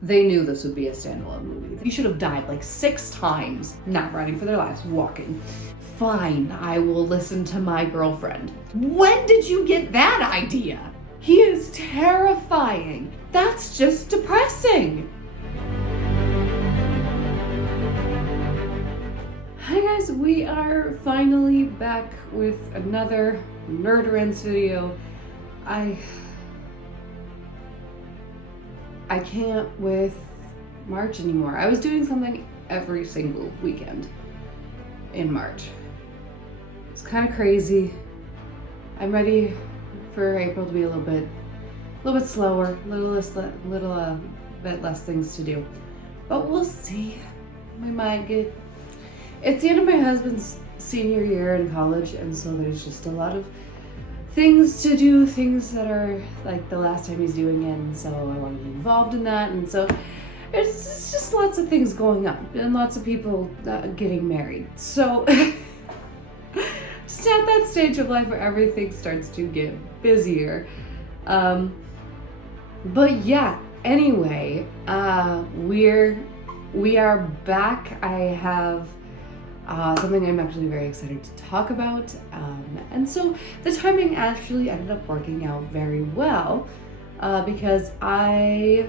They knew this would be a standalone movie. You should have died like 6 times, not running for their lives, walking. Fine, I will listen to my girlfriend. When did you get that idea? He is terrifying. That's just depressing. Hi guys, we are finally back with another Rants video. I can't with March anymore. I was doing something every single weekend in March. It's kind of crazy. I'm ready for April to be a little bit slower, a little bit less things to do. But we'll see. We might get. It's the end of my husband's senior year in college, and so there's just a lot of things to do, things that are like the last time he's doing it, and so I want to be involved in that, and so it's just lots of things going on, and lots of people getting married. So just at that stage of life where everything starts to get busier. But yeah, anyway, we are back. I have something I'm actually very excited to talk about. And so the timing actually ended up working out very well because I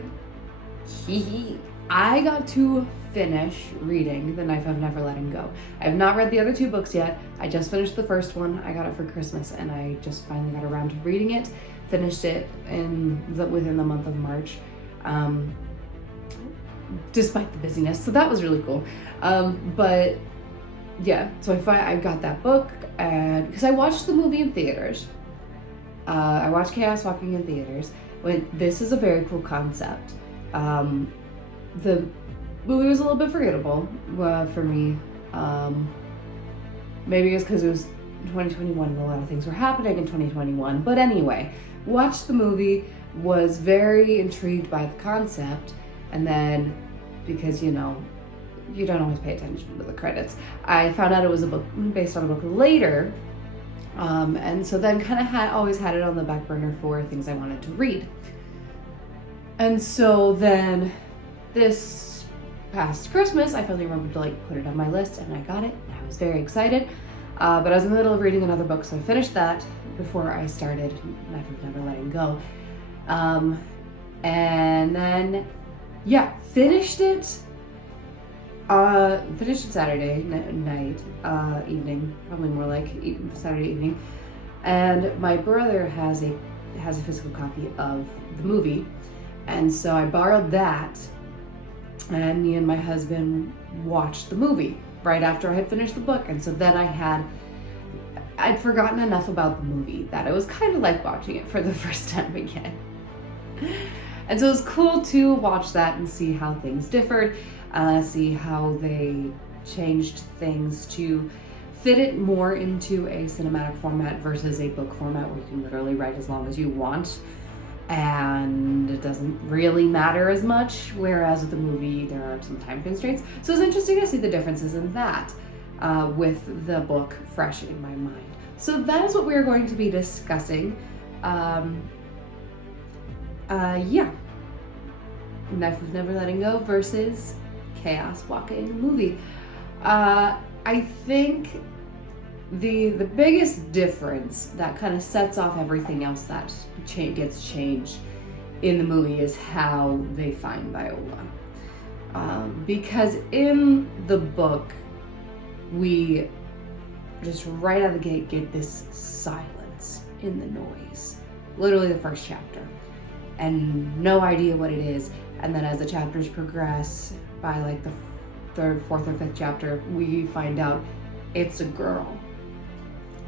got to finish reading The Knife of Never Letting Go. I have not read the other 2 books yet. I just finished the first one. I got it for Christmas and I just finally got around to reading it. Finished it within the month of March. Despite the busyness, so that was really cool. But yeah, so I got that book, and because I watched the movie in theaters. I watched Chaos Walking in theaters. This is a very cool concept. The movie was a little bit forgettable for me. Maybe it's because it was 2021 and a lot of things were happening in 2021. But anyway, watched the movie, was very intrigued by the concept, and then because you don't always pay attention to the credits, I found out it was a book based on a book later, and so then kind of always had it on the back burner for things I wanted to read. And so then this past Christmas, I finally remembered to put it on my list, and I got it, and I was very excited. But I was in the middle of reading another book, so I finished that before I started Knife of Never Letting Go. And then, yeah, finished it Saturday night, evening, probably more like Saturday evening. And my brother has a physical copy of the movie, and so I borrowed that, and me and my husband watched the movie right after I had finished the book. And so then I'd forgotten enough about the movie that it was kind of like watching it for the first time again. And so it was cool to watch that and see how things differed, see how they changed things to fit it more into a cinematic format versus a book format where you can literally write as long as you want and it doesn't really matter as much, whereas with the movie there are some time constraints. So it's interesting to see the differences in that with the book fresh in my mind. So that is what we're going to be discussing. Yeah, Knife of Never Letting Go versus Chaos Walking movie. I think the biggest difference that kind of sets off everything else that gets changed in the movie is how they find Viola. Because in the book, we just right out of the gate get this silence in the noise. Literally the first chapter. And no idea what it is. And then as the chapters progress, by the 3rd, 4th, or 5th chapter, we find out it's a girl.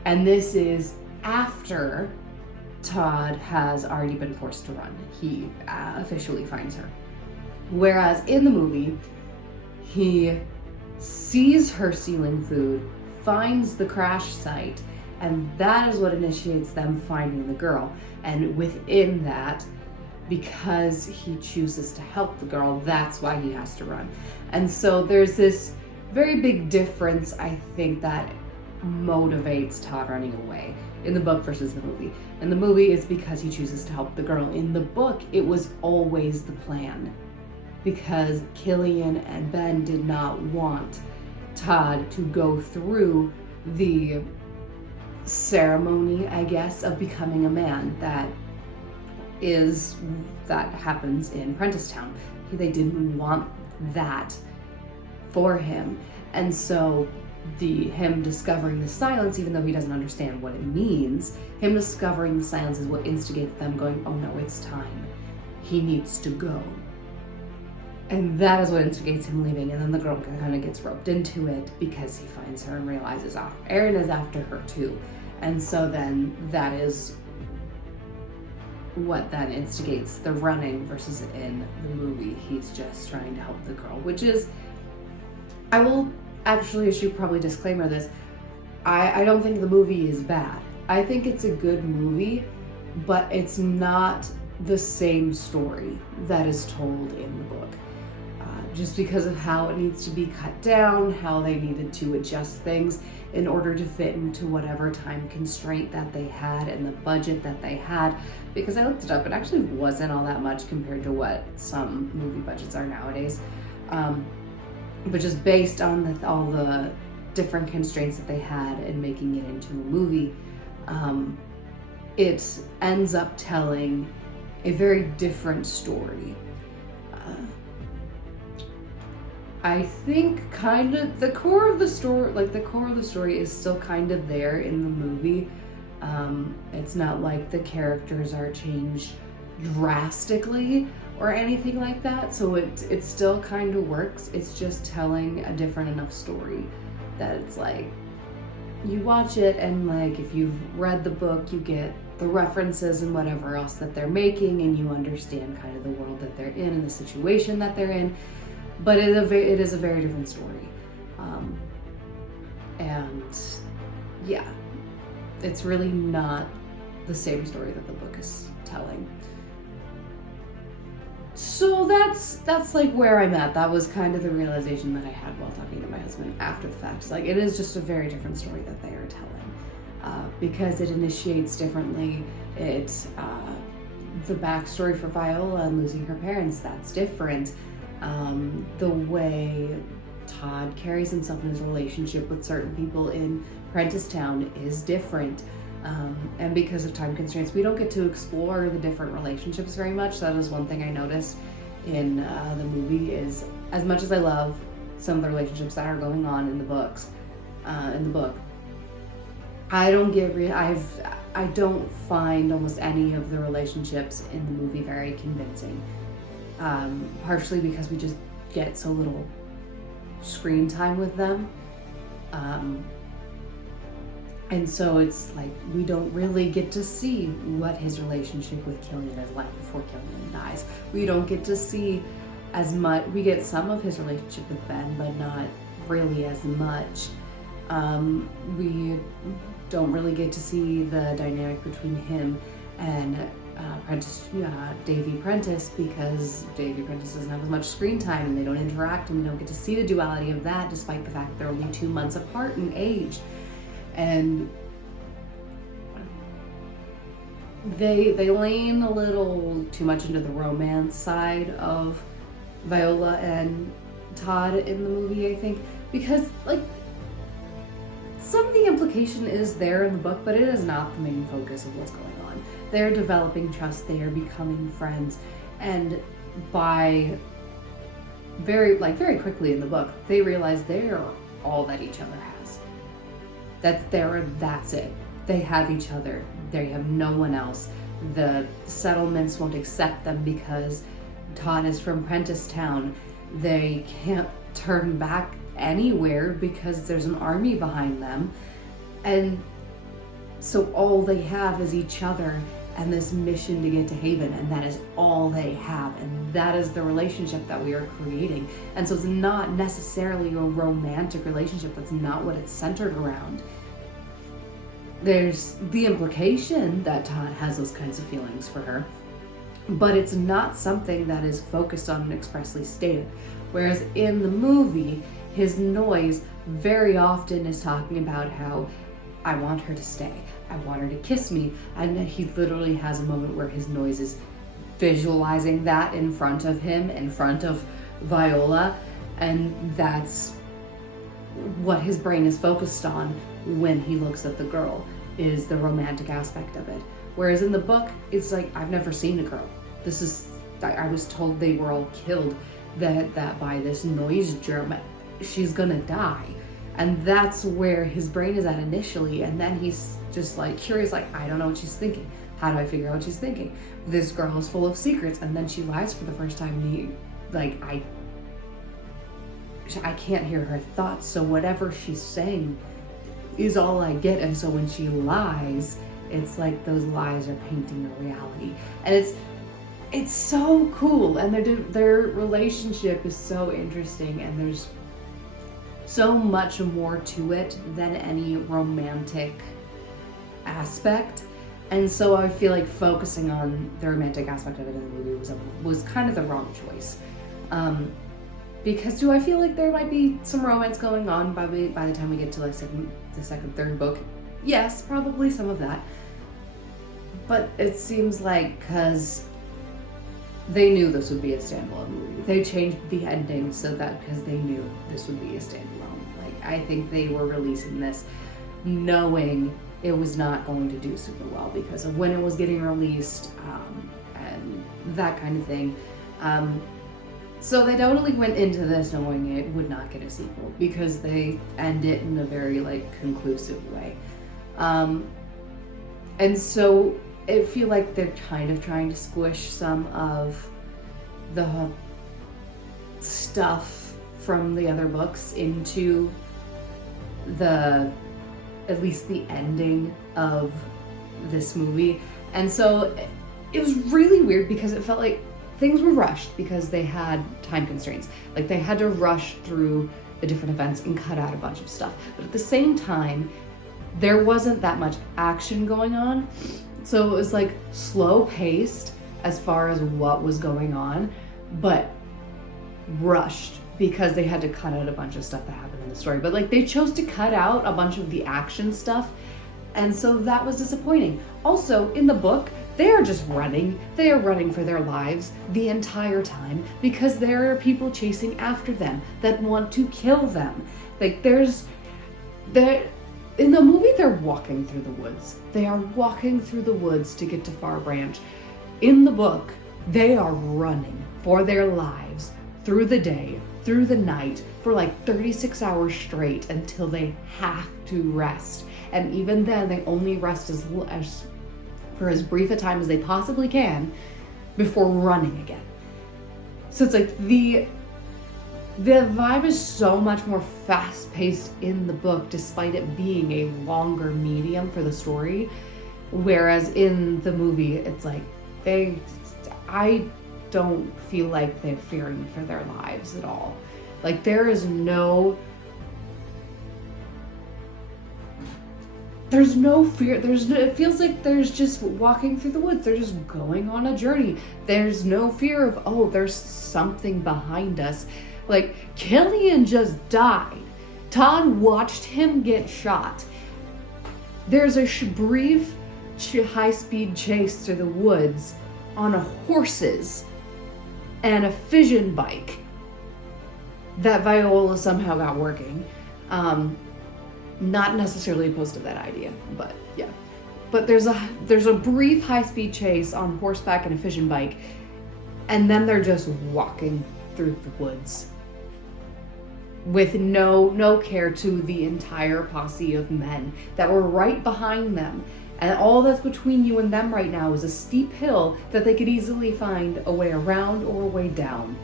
And this is after Todd has already been forced to run. He officially finds her. Whereas in the movie, he sees her stealing food, finds the crash site, and that is what initiates them finding the girl. And within that, because he chooses to help the girl, that's why he has to run. And so there's this very big difference, I think, that motivates Todd running away in the book versus the movie. In the movie, it's because he chooses to help the girl. In the book, it was always the plan because Killian and Ben did not want Todd to go through the ceremony, I guess, of becoming a man that happens in Prentisstown. They didn't want that for him. And so him discovering the silence, even though he doesn't understand what it means, him discovering the silence is what instigates them going, oh no, it's time. He needs to go. And that is what instigates him leaving. And then the girl kind of gets roped into it because he finds her and realizes, Aaron is after her too. And so then that is what then instigates the running, versus in the movie, he's just trying to help the girl, which is, I should probably disclaimer this. I don't think the movie is bad. I think it's a good movie, but it's not the same story that is told in the book. Just because of how it needs to be cut down, how they needed to adjust things in order to fit into whatever time constraint that they had and the budget that they had. Because I looked it up, it actually wasn't all that much compared to what some movie budgets are nowadays. But just based on all the different constraints that they had in making it into a movie, it ends up telling a very different story. I think kind of the core of the story is still kind of there in the movie. It's not like the characters are changed drastically or anything like that, so it still kind of works. It's just telling a different enough story that it's like, you watch it and like, if you've read the book, you get the references and whatever else that they're making, and you understand kind of the world that they're in and the situation that they're in. But it is a very different story. And yeah, it's really not the same story that the book is telling. So that's like where I'm at. That was kind of the realization that I had while talking to my husband after the fact. Like, it is just a very different story that they are telling, because it initiates differently. It's the backstory for Viola and losing her parents, that's different. The way Todd carries himself in his relationship with certain people in Prentisstown is different. And because of time constraints, we don't get to explore the different relationships very much. That is one thing I noticed in the movie, is as much as I love some of the relationships that are going on in the book, I don't find almost any of the relationships in the movie very convincing. Partially because we just get so little screen time with them. And so it's like, we don't really get to see what his relationship with Killian is like before Killian dies. We don't get to see as much. We get some of his relationship with Ben, but not really as much. We don't really get to see the dynamic between him and Davy Prentice, because Davy Prentice doesn't have as much screen time and they don't interact, and we don't get to see the duality of that, despite the fact that they're only 2 months apart in age. And they lean a little too much into the romance side of Viola and Todd in the movie, I think, because like, some of the implication is there in the book, but it is not the main focus of what's going on. They're developing trust, they are becoming friends, and by very quickly in the book, they realize they're all that each other has. That's it. They have each other. They have no one else. The settlements won't accept them because Todd is from Prentisstown. They can't turn back anywhere because there's an army behind them. And so all they have is each other and this mission to get to Haven, and that is all they have, and that is the relationship that we are creating. And so it's not necessarily a romantic relationship. That's not what it's centered around. There's the implication that Todd has those kinds of feelings for her, but it's not something that is focused on and expressly stated. Whereas in the movie, his noise very often is talking about how, I want her to stay, I want her to kiss me, and he literally has a moment where his noise is visualizing that in front of him, in front of Viola, and that's what his brain is focused on when he looks at the girl, is the romantic aspect of it. Whereas in the book, it's like, I've never seen a girl. I was told they were all killed, that by this noise germ, she's gonna die. And that's where his brain is at initially, and then he's just like curious, like, I don't know what she's thinking. How do I figure out what she's thinking? This girl is full of secrets, and then she lies for the first time, and I can't hear her thoughts, so whatever she's saying is all I get. And so when she lies, it's like those lies are painting a reality, and it's so cool, and their relationship is so interesting, and there's so much more to it than any romantic aspect. And so I feel like focusing on the romantic aspect of it in the movie was kind of the wrong choice. Because do I feel like there might be some romance going on by the time we get to like the second, third book? Yes, probably some of that. But it seems like because they knew this would be a standalone movie. They changed the ending so that because they knew this would be a standalone. Like, I think they were releasing this knowing it was not going to do super well because of when it was getting released, and that kind of thing. So they totally went into this knowing it would not get a sequel because they end it in a very like conclusive way. And so I feel like they're kind of trying to squish some of the stuff from the other books into at least the ending of this movie. And so it was really weird because it felt like things were rushed because they had time constraints. Like they had to rush through the different events and cut out a bunch of stuff. But at the same time, there wasn't that much action going on. So it was like slow paced as far as what was going on, but rushed because they had to cut out a bunch of stuff that happened in the story. But like they chose to cut out a bunch of the action stuff. And so that was disappointing. Also, in the book, they are just running. They are running for their lives the entire time because there are people chasing after them that want to kill them. Like in the movie, they're walking through the woods. They are walking through the woods to get to Far Branch. In the book, they are running for their lives through the day, through the night, for like 36 hours straight until they have to rest. And even then, they only rest for as brief a time as they possibly can before running again. So it's like the vibe is so much more fast-paced in the book, despite it being a longer medium for the story. Whereas in the movie, it's like I don't feel like they're fearing for their lives at all. Like there is no fear. It feels like there's just walking through the woods. They're just going on a journey. There's no fear of, oh, there's something behind us. Like Killian just died. Todd watched him get shot. There's a brief high-speed chase through the woods on horses and a fission bike that Viola somehow got working. Not necessarily opposed to that idea, but yeah. But there's a brief high-speed chase on horseback and a fission bike, and then they're just walking through the woods with no care to the entire posse of men that were right behind them. And all that's between you and them right now is a steep hill that they could easily find a way around or a way down.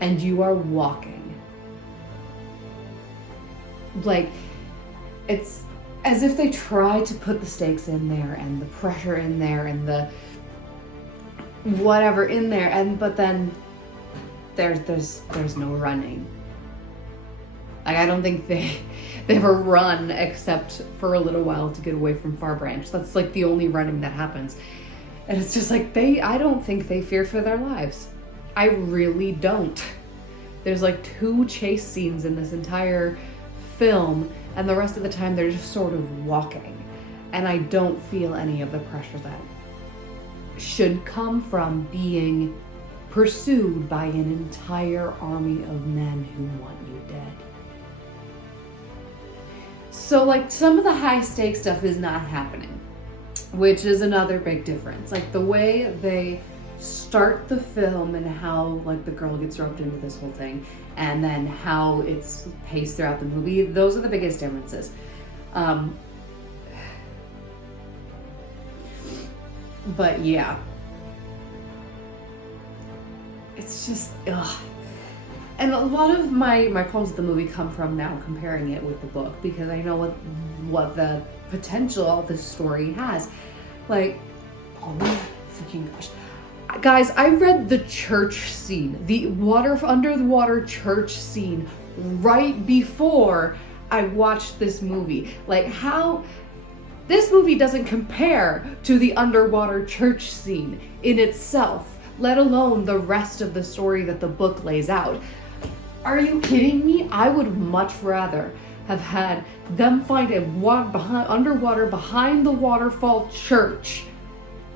And you are walking. Like, it's as if they tried to put the stakes in there and the pressure in there and the whatever in there, but then there's no running. Like, I don't think they ever run except for a little while to get away from Far Branch. That's like the only running that happens. And it's just like I don't think they fear for their lives. I really don't. There's like 2 chase scenes in this entire film, and the rest of the time they're just sort of walking. And I don't feel any of the pressure that should come from being pursued by an entire army of men who want you dead. So like some of the high stakes stuff is not happening, which is another big difference. Like the way they start the film and how like the girl gets roped into this whole thing, and then how it's paced throughout the movie, those are the biggest differences. But yeah, it's just ugh. And a lot of my problems with the movie come from now comparing it with the book, because I know what the potential this story has. Like, oh my freaking gosh. Guys, I read the church scene, the under the water church scene right before I watched this movie. Like how this movie doesn't compare to the underwater church scene in itself, let alone the rest of the story that the book lays out. Are you kidding me? I would much rather have had them find a underwater behind the waterfall church,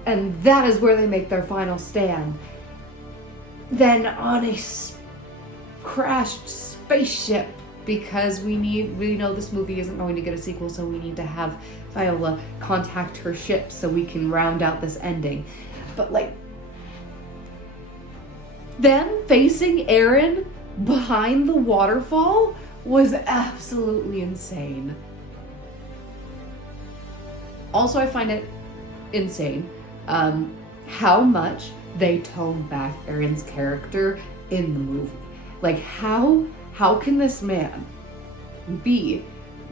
and that is where they make their final stand, than on a crashed spaceship, because we know this movie isn't going to get a sequel, so we need to have Viola contact her ship so we can round out this ending. But like, them facing Aaron behind the waterfall was absolutely insane. Also, I find it insane how much they tone back Aaron's character in the movie. Like how can this man be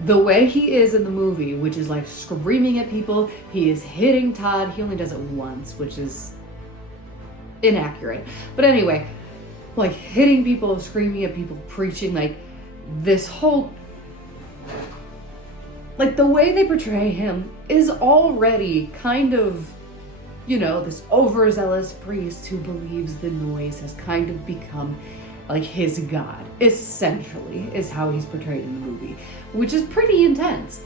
the way he is in the movie, which is like screaming at people, he is hitting Todd, he only does it once, which is inaccurate. But anyway, like hitting people, screaming at people, preaching, like this whole, like the way they portray him is already kind of, you know, this overzealous priest who believes the noise has kind of become like his god, essentially, is how he's portrayed in the movie, which is pretty intense.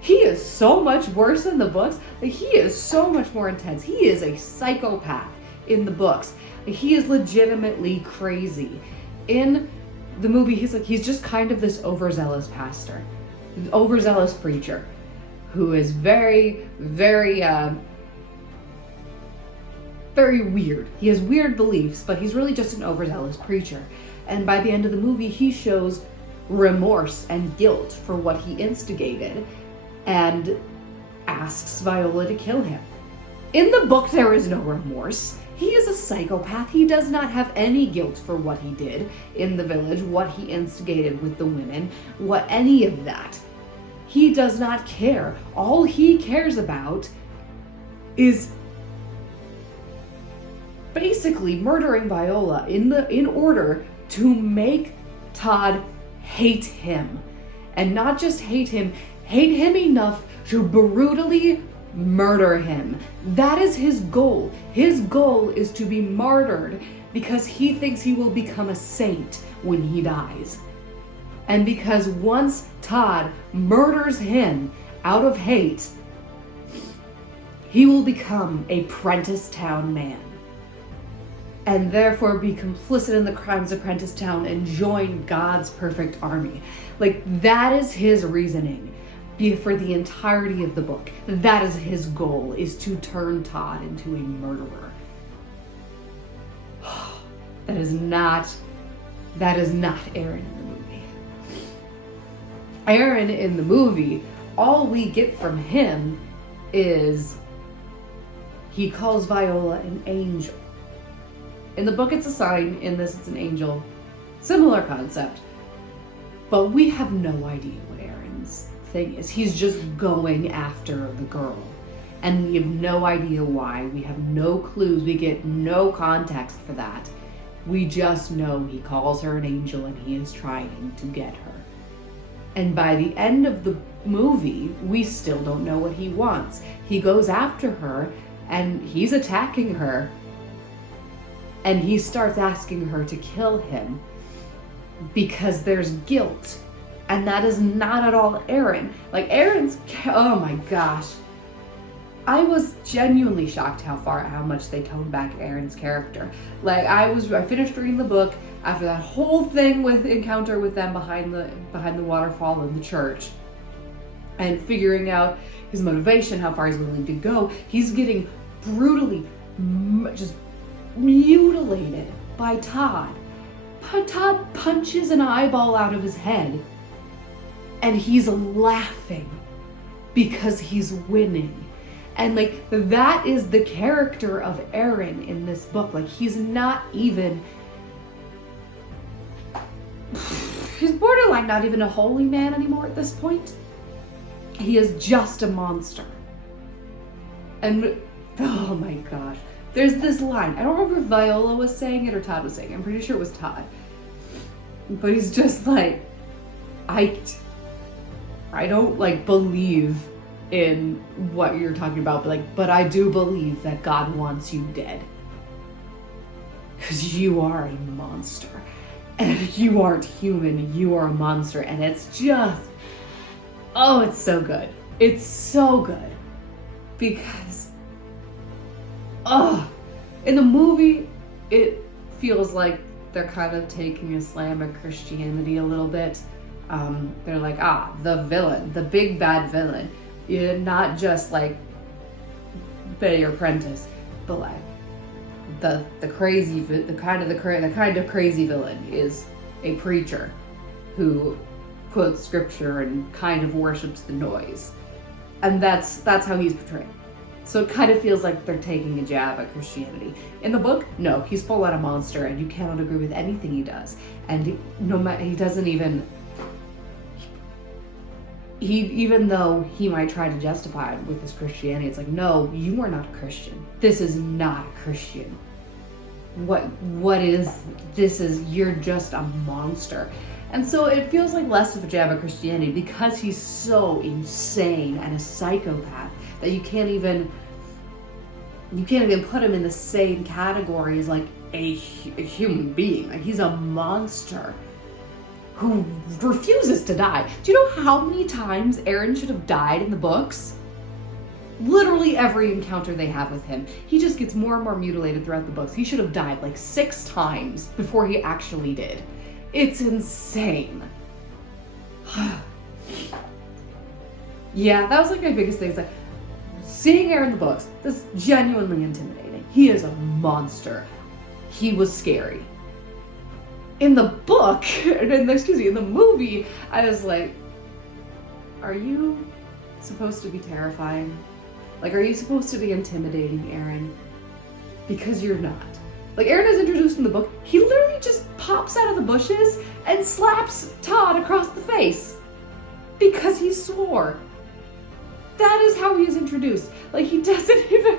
He is so much worse in the books. Like, he is so much more intense. He is a psychopath in the books. He is legitimately crazy. In the movie, he's just kind of this overzealous pastor, overzealous preacher, who is very, very, very weird. He has weird beliefs, but he's really just an overzealous preacher. And by the end of the movie, he shows remorse and guilt for what he instigated and asks Viola to kill him. In the book, there is no remorse. He is a psychopath. He does not have any guilt for what he did in the village, what he instigated with the women, any of that. He does not care. All he cares about is basically murdering Viola in order to make Todd hate him. And not just hate him enough to brutally murder him. That is his goal. His goal is to be martyred because he thinks he will become a saint when he dies. And because once Todd murders him out of hate, he will become a Prentice Town man, and therefore be complicit in the crimes of Prentice Town and join God's perfect army. Like, that is his reasoning for the entirety of the book. That is his goal, is to turn Todd into a murderer. That is not Aaron in the movie. Aaron in the movie, all we get from him is he calls Viola an angel. In the book, it's a sign. In this, it's an angel. Similar concept. But we have no idea what Aaron's thing is. He's just going after the girl. And we have no idea why. We have no clues. We get no context for that. We just know he calls her an angel and he is trying to get her. And by the end of the movie, we still don't know what he wants. He goes after her and he's attacking her. And he starts asking her to kill him because there's guilt. And that is not at all Aaron. Like, oh my gosh. I was genuinely shocked how much they toned back Aaron's character. Like I finished reading the book after that whole thing with encounter with them behind the waterfall in the church, and figuring out his motivation, how far he's willing to go. He's getting brutally just mutilated by Todd. Todd punches an eyeball out of his head, and he's laughing because he's winning. And like, that is the character of Aaron in this book. Like, he's borderline not even a holy man anymore at this point. He is just a monster. And oh my gosh, there's this line. I don't remember if Viola was saying it or Todd was saying it. I'm pretty sure it was Todd. But he's just like, I don't like believe in what you're talking about, but I do believe that God wants you dead. Because you are a monster. And you aren't human, you are a monster. And it's just, oh, it's so good. It's so good. Because, in the movie, it feels like they're kind of taking Islamic Christianity a little bit. They're like, the villain, the big bad villain. You're not just like Betty or Prentice, but like the kind of crazy villain is a preacher who quotes scripture and kind of worships the noise, and that's how he's portrayed. So it kind of feels like they're taking a jab at Christianity. In the book, no, he's full on a monster, and you cannot agree with anything he does. And he doesn't even. Even though he might try to justify it with his Christianity, it's like, no, you are not a Christian. This is not Christian. What is, this is, you're just a monster. And so it feels like less of a jab at Christianity because he's so insane and a psychopath that you can't even put him in the same category as like a human being. Like, he's a monster who refuses to die. Do you know how many times Aaron should have died in the books? Literally every encounter they have with him. He just gets more and more mutilated throughout the books. He should have died like 6 times before he actually did. It's insane. Yeah, that was like my biggest thing. It's like, seeing Aaron in the books, that's genuinely intimidating. He is a monster. He was scary. In the book, in the movie, I was like, are you supposed to be terrifying? Like, are you supposed to be intimidating, Aaron? Because you're not. Like, Aaron is introduced in the book, he literally just pops out of the bushes and slaps Todd across the face. Because he swore. That is how he is introduced. Like, he doesn't even...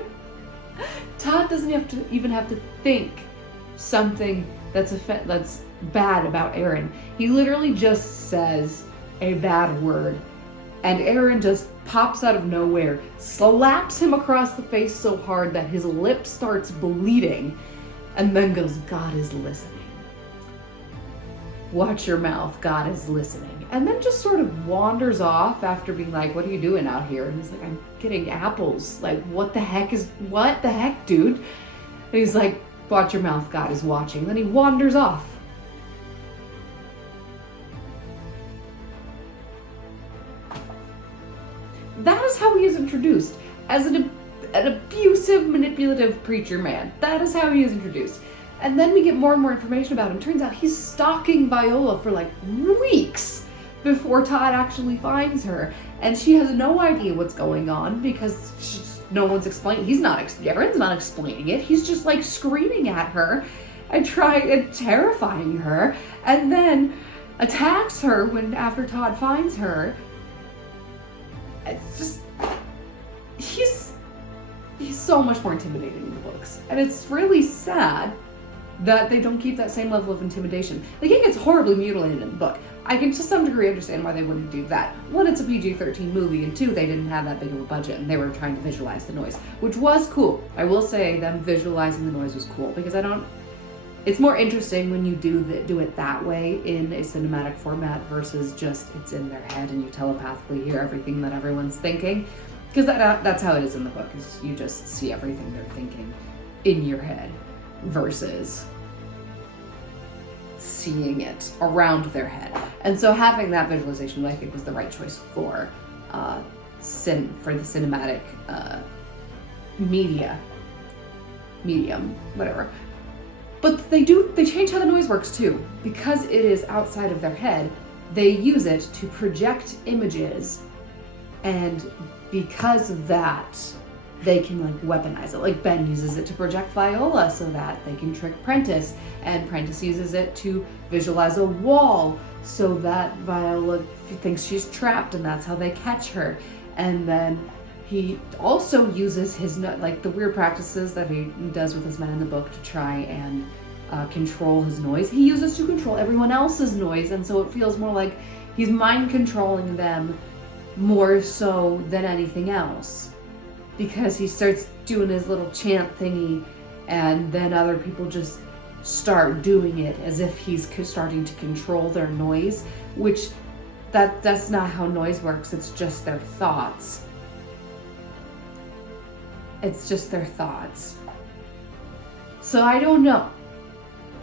Todd doesn't even have to think something that's bad about Aaron. He literally just says a bad word, and Aaron just pops out of nowhere, slaps him across the face so hard that his lip starts bleeding, and then goes, God is listening. Watch your mouth, God is listening. And then just sort of wanders off after being like, what are you doing out here? And he's like, I'm getting apples. Like, what the heck, dude? And he's like, watch your mouth, God is watching. Then he wanders off. That is how he is introduced, as an abusive, manipulative preacher man. That is how he is introduced. And then we get more and more information about him. Turns out he's stalking Viola for like weeks before Todd actually finds her. And she has no idea what's going on because no one's explaining. Aaron's not explaining it. He's just like screaming at her and terrifying her, and then attacks her after Todd finds her. It's just, he's so much more intimidating in the books. And it's really sad that they don't keep that same level of intimidation. Like, he gets horribly mutilated in the book. I can to some degree understand why they wouldn't do that. One, it's a PG-13 movie, and 2, they didn't have that big of a budget and they were trying to visualize the noise, which was cool. I will say them visualizing the noise was cool because it's more interesting when you do it that way in a cinematic format versus just it's in their head and you telepathically hear everything that everyone's thinking. Because that's how it is in the book, is you just see everything they're thinking in your head versus seeing it around their head. And so having that visualization, I think, was the right choice for the cinematic medium, whatever. But they change how the noise works too. Because it is outside of their head, they use it to project images, and because of that, they can like weaponize it. Like Ben uses it to project Viola so that they can trick Prentice, and Prentice uses it to visualize a wall so that Viola thinks she's trapped, and that's how they catch her. And then he also uses his, like, the weird practices that he does with his men in the book to try and control his noise. He uses to control everyone else's noise, and so it feels more like he's mind controlling them more so than anything else. Because he starts doing his little chant thingy, and then other people just start doing it as if he's starting to control their noise, which that's not how noise works. It's just their thoughts. It's just their thoughts. So I don't know.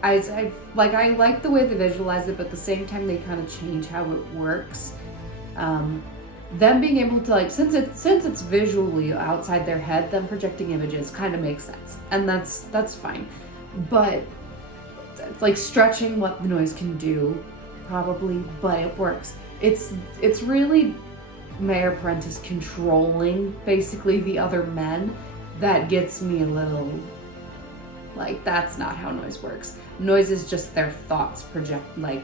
I like the way they visualize it, but at the same time they kind of change how it works. Them being able to, like, since it's visually outside their head, them projecting images kind of makes sense, and that's fine. But it's like stretching what the noise can do, probably, but it works. It's really Mayor Prentice controlling basically the other men that gets me a little like, that's not how noise works. Noise is just their thoughts projected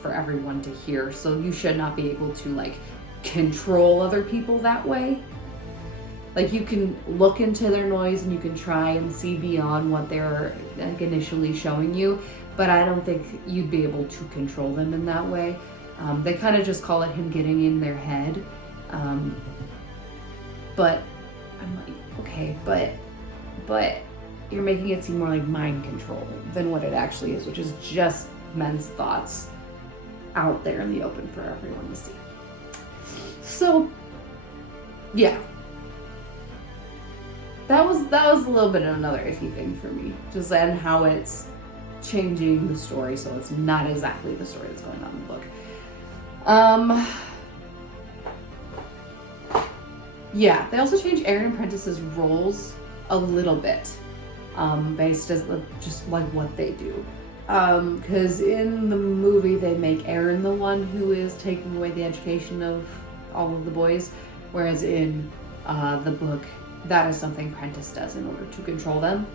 for everyone to hear, so you should not be able to like control other people that way. Like, you can look into their noise and you can try and see beyond what they're like initially showing you, but I don't think you'd be able to control them in that way. They kind of just call it him getting in their head. But I'm like, okay, but you're making it seem more like mind control than what it actually is, which is just men's thoughts out there in the open for everyone to see. So, yeah. That was a little bit of another iffy thing for me, just and how it's changing the story, so it's not exactly the story that's going on in the book. Yeah, they also changed Aaron Prentice's roles a little bit, based as just like what they do. Because in the movie they make Aaron the one who is taking away the education of all of the boys, whereas in the book that is something Prentice does in order to control them,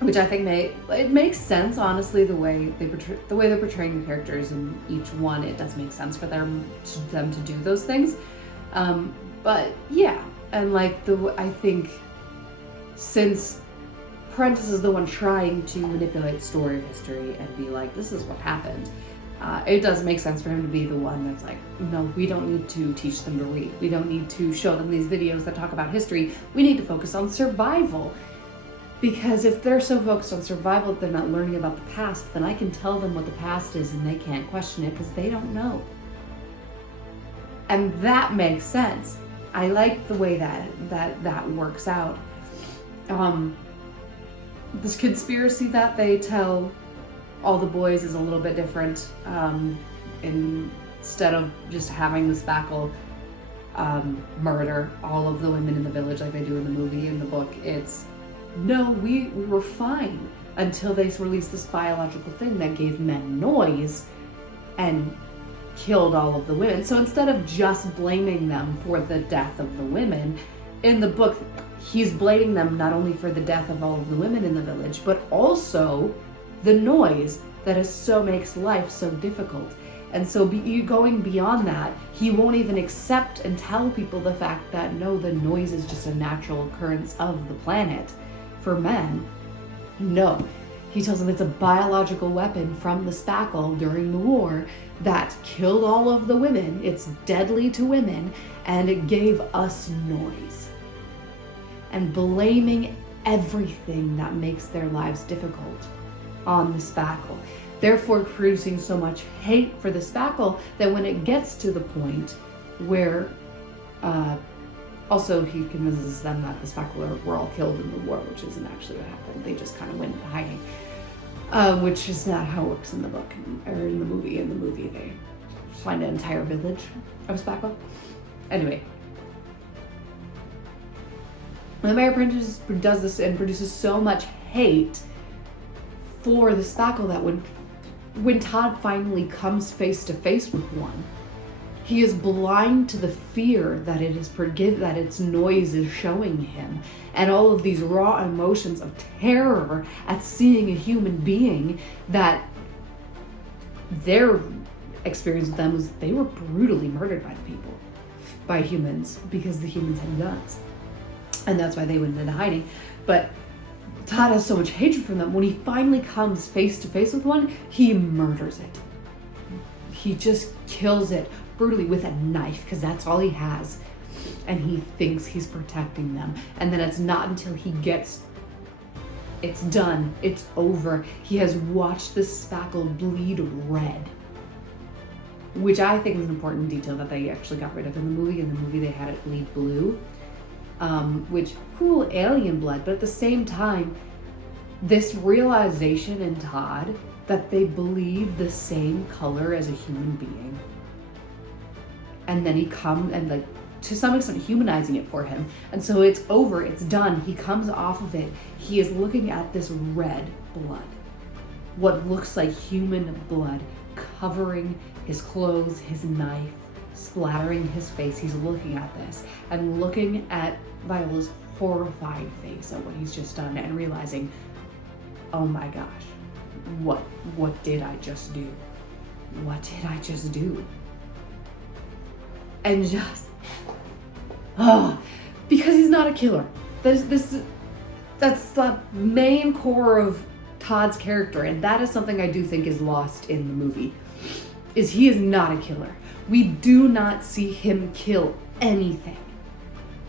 which I think it makes sense, honestly, the way they're portraying the characters in each one. It does make sense for them to do those things, but yeah, and like I think since Prentice is the one trying to manipulate the story of history and be like, this is what happened, it does make sense for him to be the one that's like, no, we don't need to teach them to read. We don't need to show them these videos that talk about history. We need to focus on survival. Because if they're so focused on survival that they're not learning about the past, then I can tell them what the past is and they can't question it because they don't know. And that makes sense. I like the way that works out. This conspiracy that they tell all the boys is a little bit different. Instead of just having the spackle murder all of the women in the village like they do in the movie, in the book, it's no, we were fine until they released this biological thing that gave men noise and killed all of the women. So instead of just blaming them for the death of the women, in the book, he's blaming them not only for the death of all of the women in the village, but also the noise that makes life so difficult. And so going beyond that, he won't even accept and tell people the fact that no, the noise is just a natural occurrence of the planet for men. No, he tells them it's a biological weapon from the spackle during the war that killed all of the women. It's deadly to women, and it gave us noise. And blaming everything that makes their lives difficult on the spackle, therefore producing so much hate for the spackle that when it gets to the point where Also, he convinces them that the Spackle were all killed in the war, which isn't actually what happened. They just kind of went into hiding, which is not how it works in the book or in the movie. In the movie, they find an entire village of Spackle. Anyway, the Mayor Apprentice does this and produces so much hate for the Spackle that when Todd finally comes face to face with one, he is blind to the fear that that its noise is showing him, and all of these raw emotions of terror at seeing a human being that their experience with them was they were brutally murdered by humans, because the humans had guns, and that's why they went into hiding. But Todd has so much hatred for them. When he finally comes face to face with one, he murders it. He just kills it brutally with a knife, because that's all he has, and he thinks he's protecting them. And then it's not until it's done, it's over, he has watched the Spackle bleed red, which I think is an important detail that they actually got rid of in the movie. In the movie they had it bleed blue, which cool alien blood, but at the same time this realization in Todd that they bleed the same color as a human being. And then he comes and, like, to some extent humanizing it for him. And so it's over, it's done. He comes off of it. He is looking at this red blood, what looks like human blood, covering his clothes, his knife, splattering his face. He's looking at this and looking at Viola's horrified face at what he's just done and realizing, oh my gosh, what did I just do? What did I just do? And just, because he's not a killer. That's the main core of Todd's character, and that is something I do think is lost in the movie, is he is not a killer. We do not see him kill anything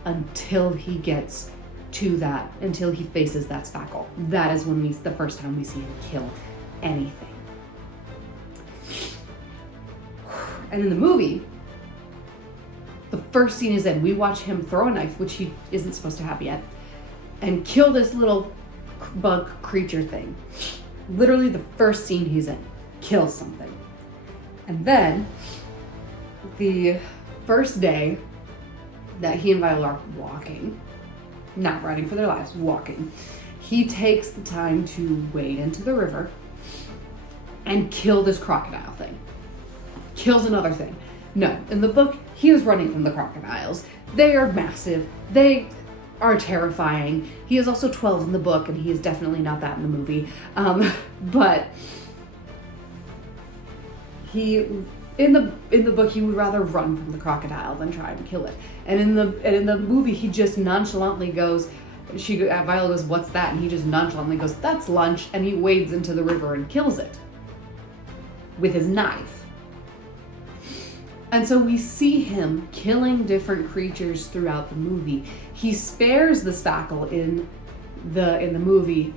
until he gets to that, until he faces that Spackle. That is when the first time we see him kill anything. And in the movie, the first scene is we watch him throw a knife, which he isn't supposed to have yet, and kill this little bug creature thing. Literally the first scene he's in, kills something. And then, the first day that he and Viola are walking, not running for their lives, walking, he takes the time to wade into the river and kill this crocodile thing. Kills another thing. No, in the book, he is running from the crocodiles. They are massive. They are terrifying. He is also 12 in the book, and he is definitely not that in the movie. But in the book, he would rather run from the crocodile than try and kill it. And in the movie, he just nonchalantly goes. Viola goes, "What's that?" And he just nonchalantly goes, "That's lunch." And he wades into the river and kills it with his knife. And so we see him killing different creatures throughout the movie. He spares the Spackle in the movie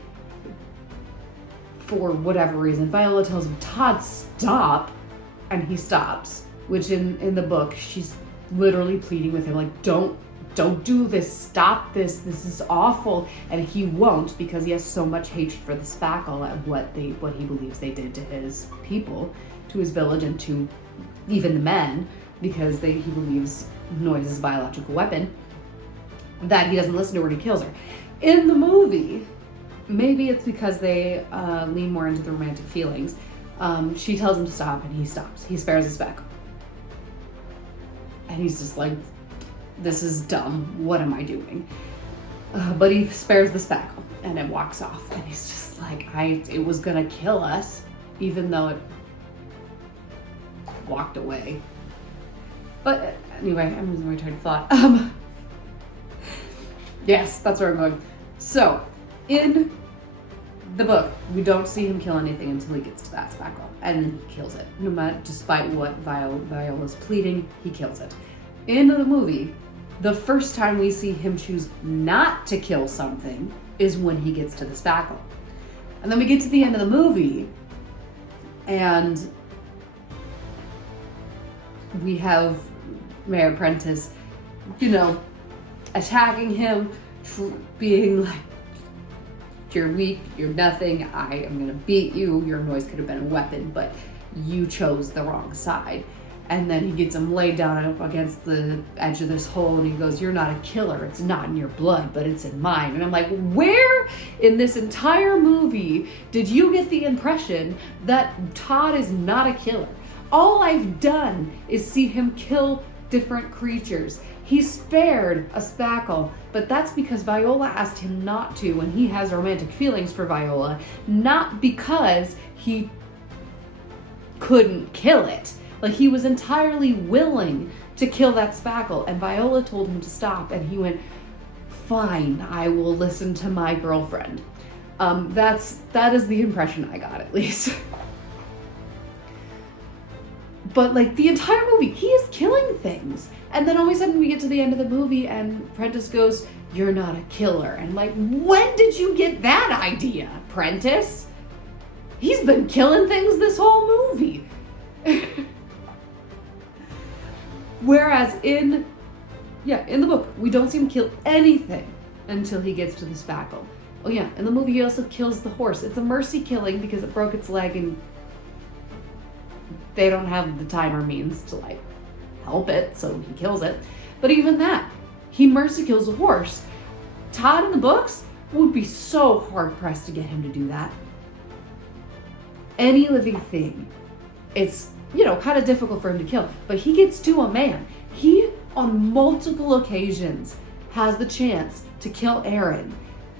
for whatever reason. Viola tells him, "Todd, stop," and he stops. Which in the book, she's literally pleading with him, like, don't do this, stop this, this is awful. And he won't, because he has so much hatred for the Spackle and what he believes they did to his people, to his village, and to even the men, because he believes noise is a biological weapon, that he doesn't listen to her and he kills her. In the movie, maybe it's because they lean more into the romantic feelings, she tells him to stop and he stops. He spares his Spackle. And he's just like, this is dumb, what am I doing? But he spares the Spackle and it walks off, and he's just like, it was gonna kill us, even though it walked away. But anyway, I'm losing my train of thought. Yes, that's where I'm going. So, in the book, we don't see him kill anything until he gets to that Spackle, and then he kills it. No matter, despite what Viola's pleading, he kills it. In the movie, the first time we see him choose not to kill something is when he gets to the Spackle. And then we get to the end of the movie, and we have Mayor Apprentice attacking him, being like, you're weak, you're nothing, I am gonna beat you, your noise could have been a weapon, but you chose the wrong side. And then he gets him laid down up against the edge of this hole and he goes, you're not a killer, it's not in your blood, but it's in mine. And I'm like, where in this entire movie did you get the impression that Todd is not a killer? All I've done is see him kill different creatures. He spared a spackle, but that's because Viola asked him not to, and he has romantic feelings for Viola, not because he couldn't kill it. Like, he was entirely willing to kill that spackle, and Viola told him to stop, and he went, fine, I will listen to my girlfriend. That is the impression I got, at least. But, like, the entire movie, he is killing things. And then all of a sudden we get to the end of the movie and Prentice goes, you're not a killer. And like, when did you get that idea, Prentice? He's been killing things this whole movie. Whereas in the book, we don't see him kill anything until he gets to the spackle. Oh yeah, in the movie he also kills the horse. It's a mercy killing because it broke its leg and they don't have the time or means to like help it, so he kills it. But even that, he mercy kills a horse. Todd in the books would be so hard pressed to get him to do that. Any living thing, it's, kind of difficult for him to kill, but he gets to a man. He, on multiple occasions, has the chance to kill Aaron,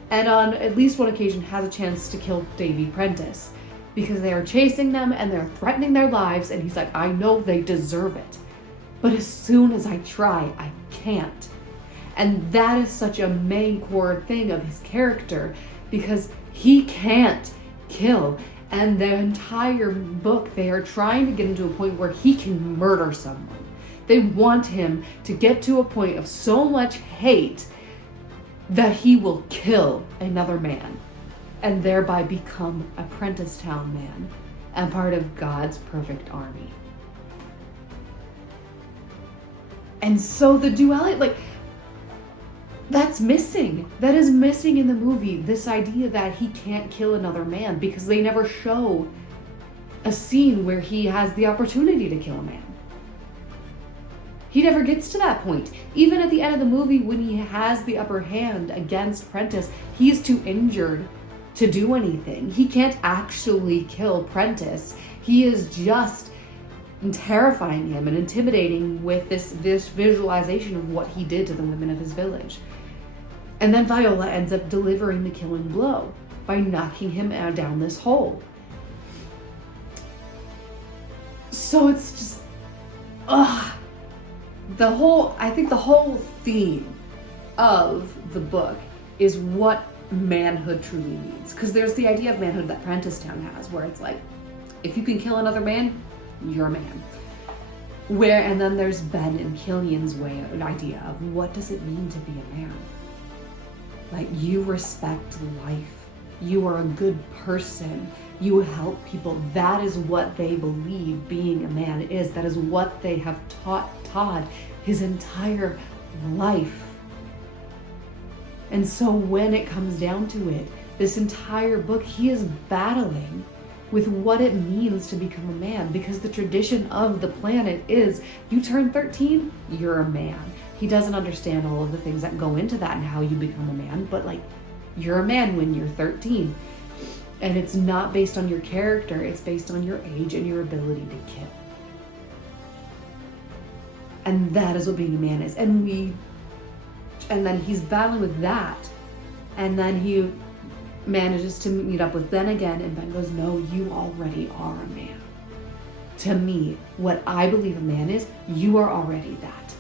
and on at least one occasion has a chance to kill Davy Prentice, because they are chasing them and they're threatening their lives, and he's like, I know they deserve it, but as soon as I try, I can't. And that is such a main core thing of his character, because he can't kill. And the entire book, they are trying to get him to a point where he can murder someone. They want him to get to a point of so much hate that he will kill another man and thereby become a Prenticetown man and part of God's perfect army. And so the duality, that's missing. That is missing in the movie, this idea that he can't kill another man, because they never show a scene where he has the opportunity to kill a man. He never gets to that point. Even at the end of the movie, when he has the upper hand against Prentice, he's too injured to do anything. He can't actually kill Prentice. He is just terrifying him and intimidating with this visualization of what he did to the women of his village. And then Viola ends up delivering the killing blow by knocking him down this hole. So it's just, I think the whole theme of the book is what manhood truly means. Because there's the idea of manhood that Prenticetown has, where it's like, if you can kill another man, you're a man. And then there's Ben and Killian's idea of what does it mean to be a man? Like, you respect life. You are a good person. You help people. That is what they believe being a man is. That is what they have taught Todd his entire life. And so when it comes down to it, this entire book, he is battling with what it means to become a man, because the tradition of the planet is you turn 13, you're a man. He doesn't understand all of the things that go into that and how you become a man, but you're a man when you're 13. And it's not based on your character, it's based on your age and your ability to kill. And that is what being a man is. And then he's battling with that. And then he manages to meet up with Ben again, and Ben goes, no, you already are a man. To me, what I believe a man is, you are already that.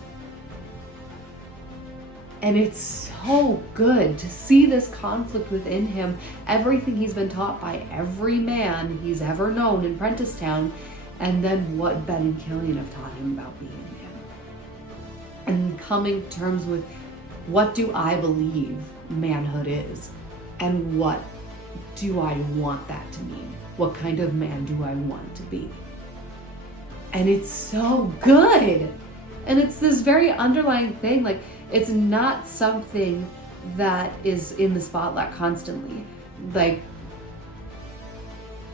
And it's so good to see this conflict within him, everything he's been taught by every man he's ever known in Prenticetown, and then what Ben and Killian have taught him about being a man. And coming to terms with, what do I believe manhood is? And what do I want that to mean? What kind of man do I want to be? And it's so good. And it's this very underlying thing, like, it's not something that is in the spotlight constantly. Like,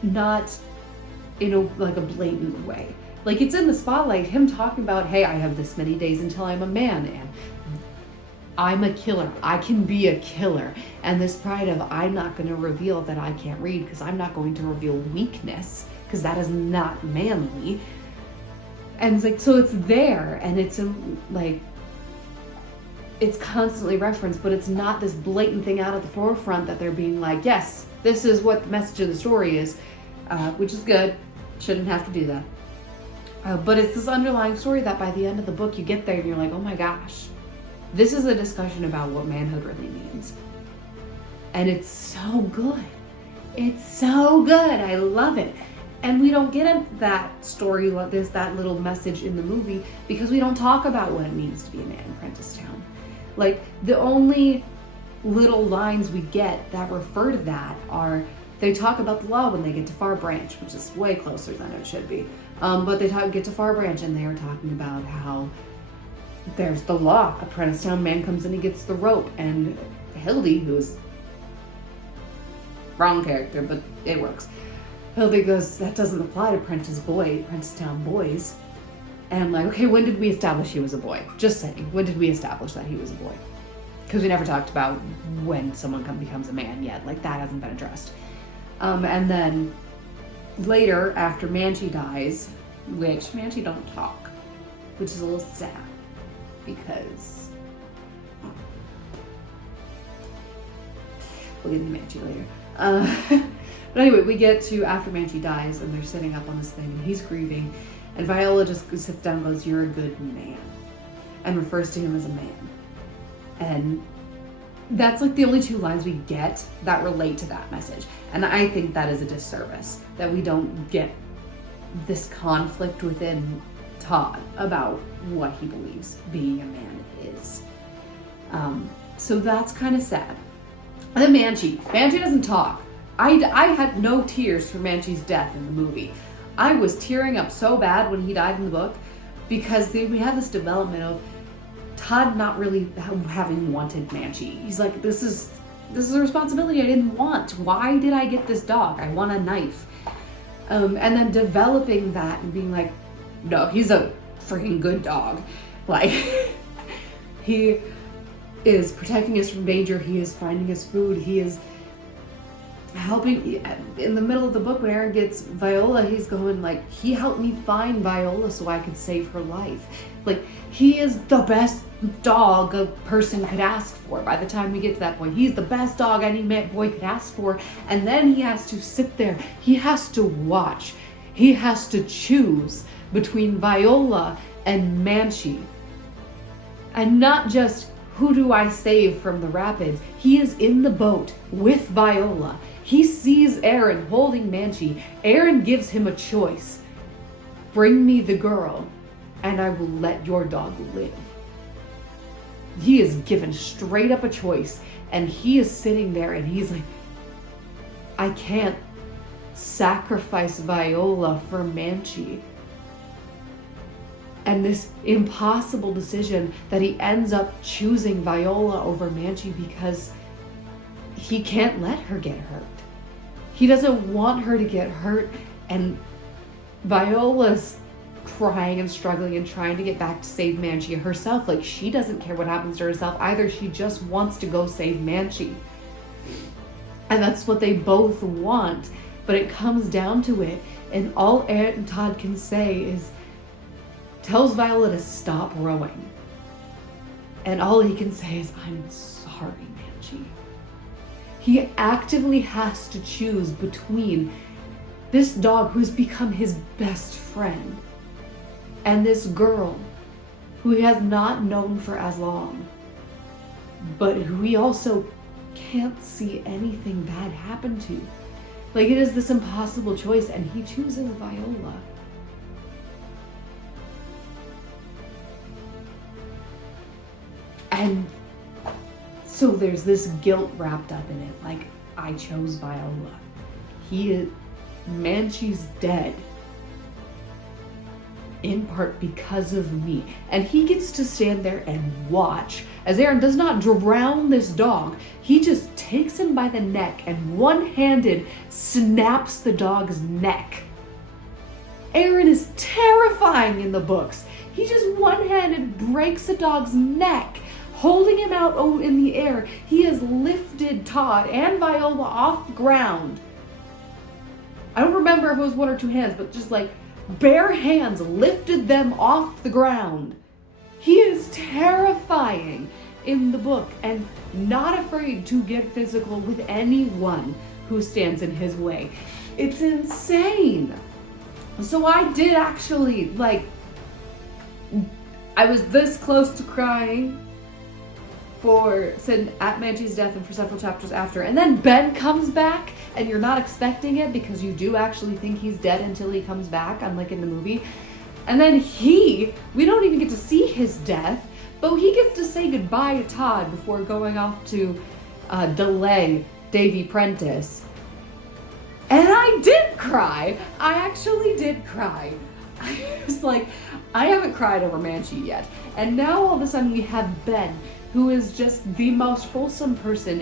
not in a blatant way. Like, it's in the spotlight, him talking about, hey, I have this many days until I'm a man, and I'm a killer. I can be a killer. And this pride of, I'm not going to reveal that I can't read, because I'm not going to reveal weakness, because that is not manly. And it's like, so it's there, and it's like, it's constantly referenced, but it's not this blatant thing out at the forefront that they're being like, yes, this is what the message of the story is, which is good. Shouldn't have to do that. But it's this underlying story that by the end of the book, you get there and you're like, oh my gosh, this is a discussion about what manhood really means. And it's so good. It's so good. I love it. And we don't get into that story, there's that little message in the movie, because we don't talk about what it means to be a man in Prenticetown. Like, the only little lines we get that refer to that are, they talk about the law when they get to Far Branch, which is way closer than it should be. But they get to Far Branch, and they are talking about how there's the law. A Prenticetown man comes in and gets the rope, and Hildy, who's wrong character, but it works. Hildy goes, that doesn't apply to Prenticetown boys. And I'm like, okay, when did we establish he was a boy? Just saying, when did we establish that he was a boy? Because we never talked about when someone becomes a man yet. Like, that hasn't been addressed. And then later, after Manchi dies, which Manchi don't talk, which is a little sad, because we'll get into Manchi later. But anyway, we get to after Manchi dies, and they're sitting up on this thing, and he's grieving, and Viola just sits down and goes, you're a good man, and refers to him as a man. And that's like the only two lines we get that relate to that message. And I think that is a disservice, that we don't get this conflict within Todd about what he believes being a man is. So that's kind of sad. And then Manchi doesn't talk. I had no tears for Manchi's death in the movie. I was tearing up so bad when he died in the book, because we have this development of Todd not really having wanted Manchi. He's like, this is a responsibility I didn't want. Why did I get this dog? I want a knife. And then developing that and being like, no, he's a freaking good dog. Like, he is protecting us from danger. He is finding us food. He is helping. In the middle of the book, when Aaron gets Viola, he's going like, he helped me find Viola so I could save her life. Like, he is the best dog a person could ask for. By the time we get to that point, he's the best dog any boy could ask for. And then he has to sit there. He has to watch. He has to choose between Viola and Manchi. And not just, who do I save from the rapids? He is in the boat with Viola. He sees Aaron holding Manchi. Aaron gives him a choice. Bring me the girl, and I will let your dog live. He is given straight up a choice, and he is sitting there and he's like, I can't sacrifice Viola for Manchi. And this impossible decision that he ends up choosing Viola over Manchi because he can't let her get hurt. He doesn't want her to get hurt, and Viola's crying and struggling and trying to get back to save Manchi herself. Like, she doesn't care what happens to herself either. She just wants to go save Manchi. And that's what they both want. But it comes down to it, and all Aaron and Todd can say is, tells Viola to stop rowing. And all he can say is, I'm sorry, Manchi. He actively has to choose between this dog who's become his best friend and this girl who he has not known for as long, but who he also can't see anything bad happen to. Like, it is this impossible choice, and he chooses Viola. And so there's this guilt wrapped up in it. Like, I chose Viola. Manchi's dead. in part because of me. And he gets to stand there and watch as Aaron does not drown this dog. He just takes him by the neck and one-handed snaps the dog's neck. Aaron is terrifying in the books. He just one-handed breaks a dog's neck, holding him out in the air. He has lifted Todd and Viola off the ground. I don't remember if it was one or two hands, but just like bare hands lifted them off the ground. He is terrifying in the book and not afraid to get physical with anyone who stands in his way. It's insane. So I did actually, I was this close to crying for Sid at Manchi's death and for several chapters after. And then Ben comes back and you're not expecting it because you do actually think he's dead until he comes back, unlike in the movie. And then we don't even get to see his death, but he gets to say goodbye to Todd before going off to delay Davy Prentice. And I did cry. I actually did cry. I was like, I haven't cried over Manchi yet. And now all of a sudden we have Ben, who is just the most wholesome person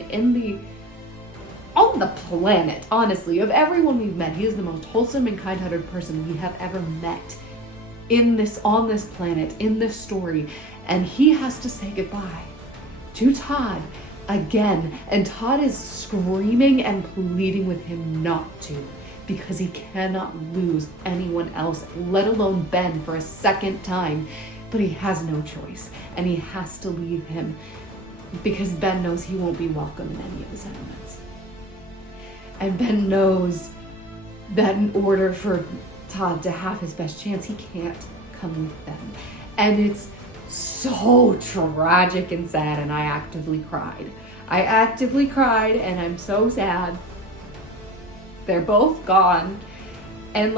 on the planet, honestly. Of everyone we've met, he is the most wholesome and kind-hearted person we have ever met on this planet, in this story. And he has to say goodbye to Todd again. And Todd is screaming and pleading with him not to, because he cannot lose anyone else, let alone Ben, for a second time. But he has no choice, and he has to leave him because Ben knows he won't be welcome in any of his settlements. And Ben knows that in order for Todd to have his best chance, he can't come with them. And it's so tragic and sad, and I actively cried. And I'm so sad. They're both gone, and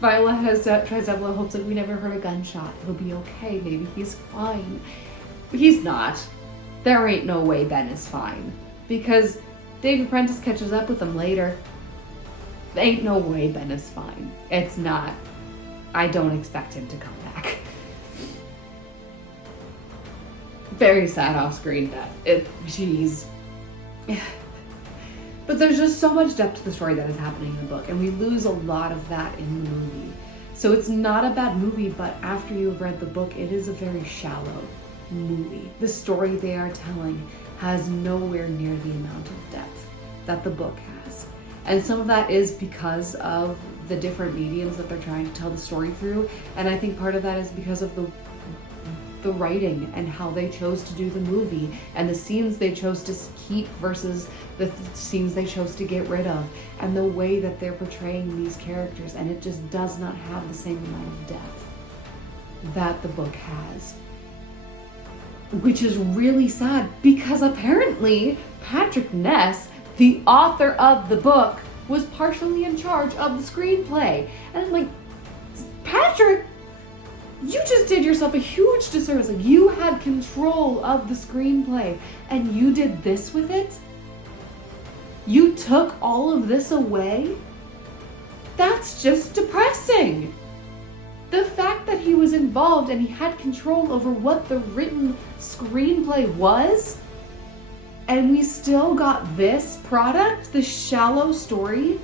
Viola tries to have low hopes that we never heard a gunshot. He'll be okay. Maybe he's fine. But he's not. There ain't no way Ben is fine, because David Prentice catches up with him later. There ain't no way Ben is fine. It's not. I don't expect him to come back. Very sad off-screen death. Jeez. But there's just so much depth to the story that is happening in the book, and we lose a lot of that in the movie. So it's not a bad movie, but after you've read the book, it is a very shallow movie. The story they are telling has nowhere near the amount of depth that the book has. And some of that is because of the different mediums that they're trying to tell the story through, and I think part of that is because of the writing and how they chose to do the movie and the scenes they chose to keep versus the scenes they chose to get rid of, and the way that they're portraying these characters, and it just does not have the same amount of depth that the book has, which is really sad, because apparently Patrick Ness, the author of the book, was partially in charge of the screenplay. And I'm like, Patrick, you just did yourself a huge disservice. You had control of the screenplay and you did this with it? You took all of this away? That's just depressing. The fact that he was involved and he had control over what the written screenplay was, and we still got this product, this shallow story,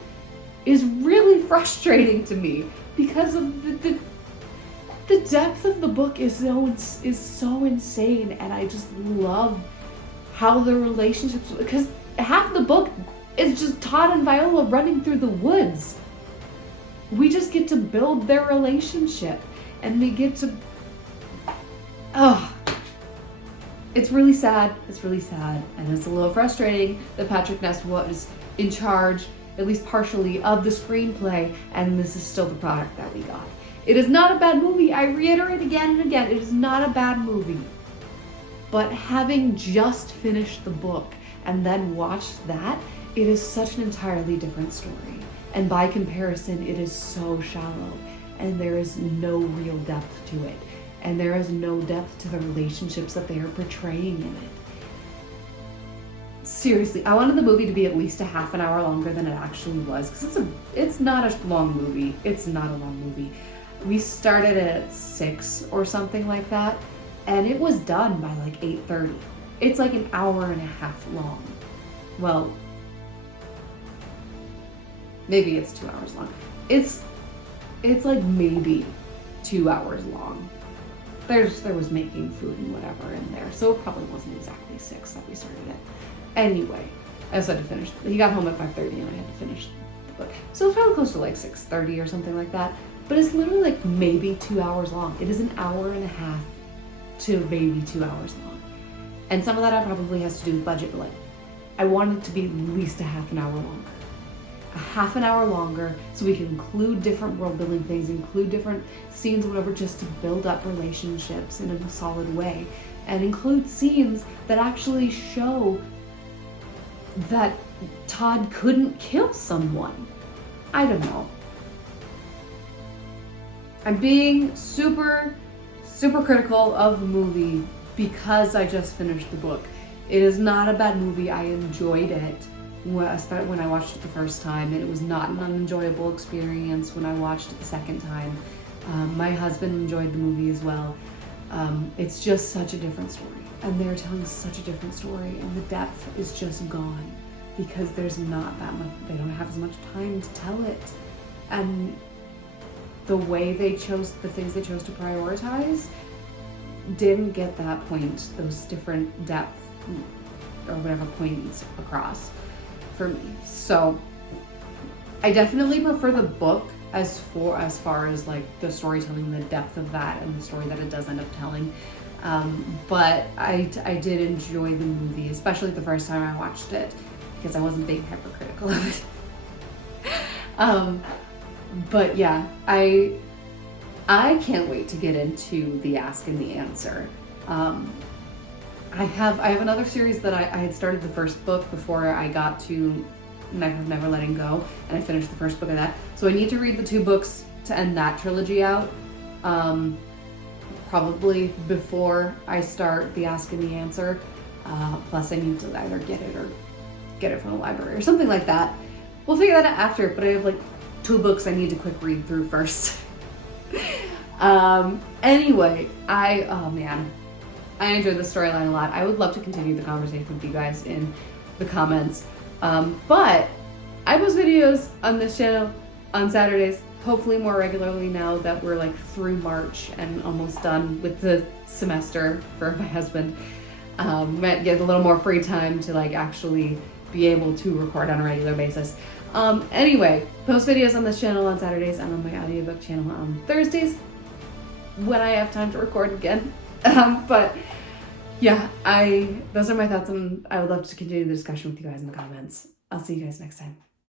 is really frustrating to me, because of the depth of the book is so insane, and I just love how the relationships, because half the book is just Todd and Viola running through the woods. We just get to build their relationship, and we get to, it's really sad, and it's a little frustrating that Patrick Ness was in charge, at least partially, of the screenplay, and this is still the product that we got. It is not a bad movie. I reiterate again and again, it is not a bad movie. But having just finished the book and then watched that, it is such an entirely different story. And by comparison, it is so shallow, and there is no real depth to it. And there is no depth to the relationships that they are portraying in it. Seriously, I wanted the movie to be at least a half an hour longer than it actually was, because it's not a long movie. It's not a long movie. We started at 6 or something like that, and it was done by like 8:30. It's like an hour and a half long. Well, maybe it's 2 hours long. It's like maybe 2 hours long. There was making food and whatever in there, so it probably wasn't exactly 6 that we started it. Anyway, I just had to finish. He got home at 5:30 and I had to finish the book. So it's probably close to like 6:30 or something like that. But it's literally like maybe 2 hours long. It is an hour and a half to maybe 2 hours long. And some of that probably has to do with budget, but like I wanted it to be at least a half an hour longer. A half an hour longer so we can include different world building things, include different scenes, whatever, just to build up relationships in a solid way. And include scenes that actually show that Todd couldn't kill someone. I don't know. I'm being super, super critical of the movie because I just finished the book. It is not a bad movie. I enjoyed it when I watched it the first time, and it was not an unenjoyable experience when I watched it the second time. My husband enjoyed the movie as well. It's just such a different story, and they're telling such a different story, and the depth is just gone because there's not that much, they don't have as much time to tell it. And the way the things they chose to prioritize didn't get that point, those different depth or whatever points across for me. So I definitely prefer the book as far as like the storytelling, the depth of that, and the story that it does end up telling. But I did enjoy the movie, especially the first time I watched it, because I wasn't being hypercritical of it. But yeah, I can't wait to get into the ask and the answer. I have another series that I had started the first book before I got to Knife of Never Letting Go, and I finished the first book of that. So I need to read the 2 books to end that trilogy out, probably before I start the ask and the answer. Plus I need to either get it from the library or something like that. We'll figure that out after, but I have like 2 books I need to quick read through first. Anyway, I enjoyed the storyline a lot. I would love to continue the conversation with you guys in the comments. But I post videos on this channel on Saturdays, hopefully more regularly now that we're like through March and almost done with the semester for my husband. Might get a little more free time to like actually be able to record on a regular basis. Anyway, post videos on this channel on Saturdays and on my audiobook channel on Thursdays when I have time to record again. But yeah, those are my thoughts, and I would love to continue the discussion with you guys in the comments. I'll see you guys next time.